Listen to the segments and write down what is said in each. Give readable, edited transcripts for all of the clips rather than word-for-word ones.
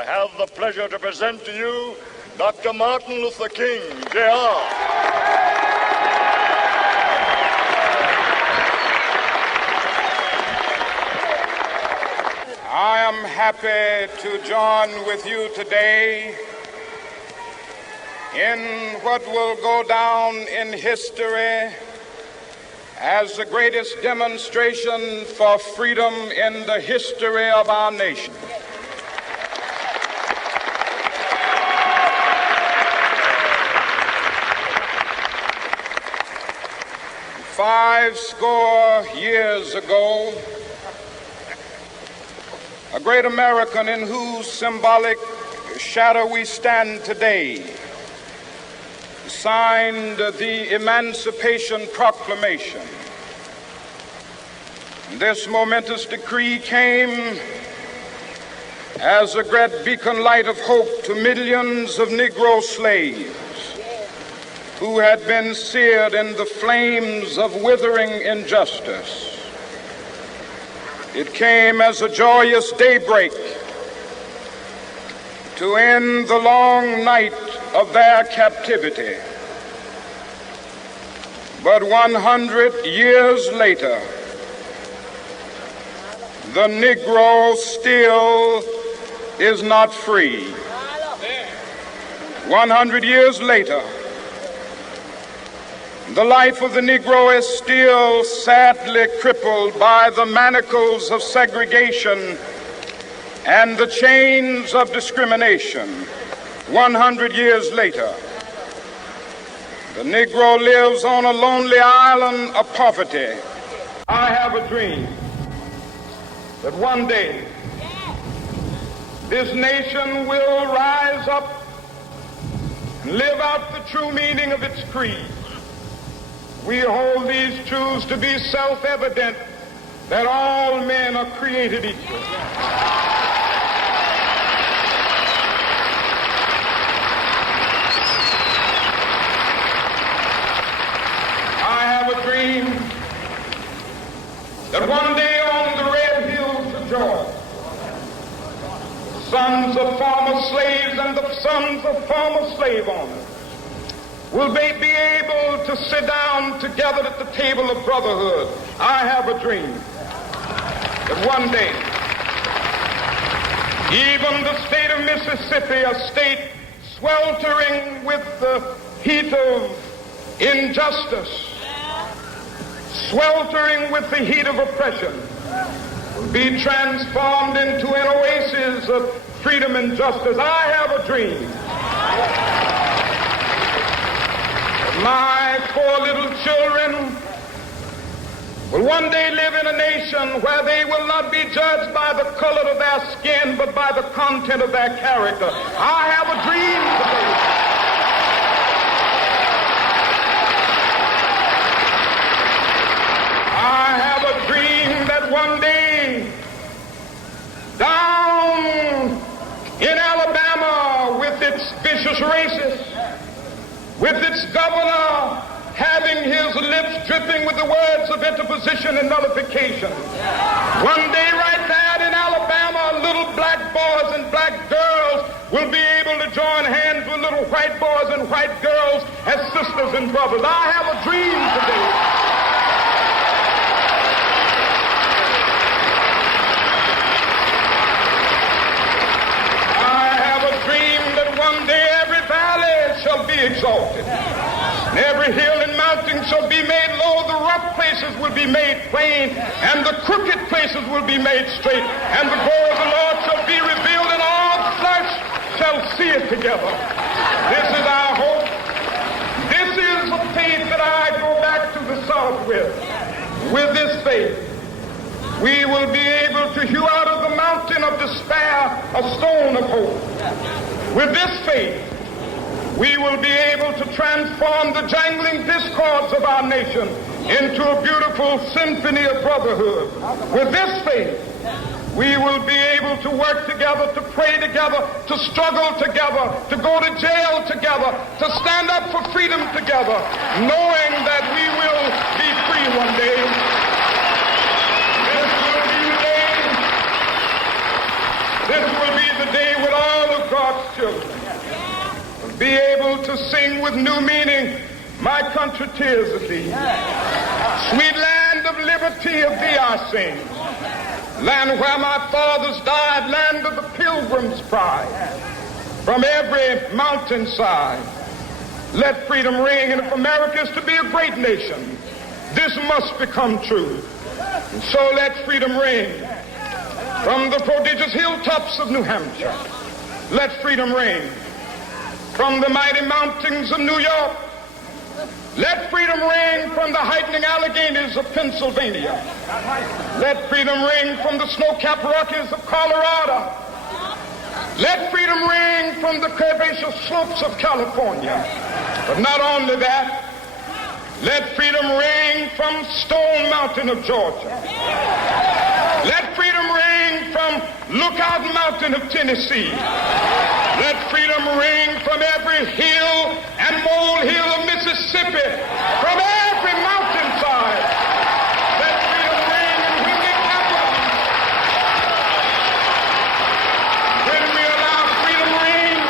I have the pleasure to present to you Dr. Martin Luther King, Jr. I am happy to join with you today in what will go down in history as the greatest demonstration for freedom in the history of our nation. Five score years ago, a great American in whose symbolic shadow we stand today signed the Emancipation Proclamation. This momentous decree came as a great beacon light of hope to millions of Negro slaves who had been seared in the flames of withering injustice. It came as a joyous daybreak to end the long night of their captivity. But 100 years later, the Negro still is not free. 100 years later, the life of the Negro is still sadly crippled by the manacles of segregation and the chains of discrimination. 100 years later, the Negro lives on a lonely island of poverty. I have a dream that one day this nation will rise up and live out the true meaning of its creed. We hold these truths to be self-evident, that all men are created equal. I have a dream that one day on the red hills of Georgia, the sons of former slaves and the sons of former slave owners will they be able to sit down together at the table of brotherhood. I have a dream that one day, even the state of Mississippi, a state sweltering with the heat of injustice, sweltering with the heat of oppression, will be transformed into an oasis of freedom and justice. I have a dream. My four little children will one day live in a nation where they will not be judged by the color of their skin, but by the content of their character. I have a dream today. I have a dream that one day, down in Alabama with its vicious racists, with its governor having his lips dripping with the words of interposition and nullification. One day right there in Alabama, little black boys and black girls will be able to join hands with little white boys and white girls as sisters and brothers. I have a dream today. I have a dream that one day every valley shall be exalted, and every hill and mountain shall be made low. The rough places will be made plain, and the crooked places will be made straight, and the glory of the Lord shall be revealed, and all flesh shall see it together. This is our hope. This is the faith that I go back to the South with. With this faith, we will be able to hew out of the mountain of despair a stone of hope. With this faith, we will be able to transform the jangling discords of our nation into a beautiful symphony of brotherhood. With this faith, we will be able to work together, to pray together, to struggle together, to go to jail together, to stand up for freedom together, knowing that we will be free one day. This will be the day when all children will be able to sing with new meaning, my country, tears of thee. Sweet land of liberty, of thee I sing. Land where my fathers died, land of the pilgrim's pride. From every mountainside, let freedom ring. And if America is to be a great nation, this must become true. And so let freedom ring. From the prodigious hilltops of New Hampshire, let freedom ring. From the mighty mountains of New York, let freedom ring. From the heightening Alleghenies of Pennsylvania, let freedom ring. From the snow-capped Rockies of Colorado, let freedom ring. From the curvaceous slopes of California. But not only that, let freedom ring from Stone Mountain of Georgia. Let freedom ring from Lookout Mountain of Tennessee. Let freedom ring from every hill and molehill of Mississippi, from every mountainside. Let freedom ring, and when it happens, when we allow freedom ring,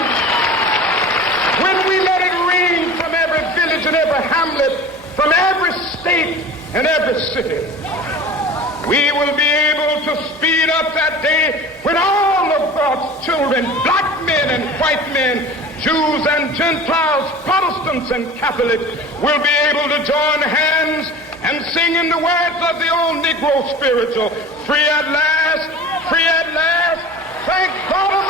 when we let it ring from every village and every hamlet, from every state and every city, we will be able to speed up that day when all of God's children, black men and white men, Jews and Gentiles, Protestants and Catholics, will be able to join hands and sing in the words of the old Negro spiritual, free at last, thank God Almighty.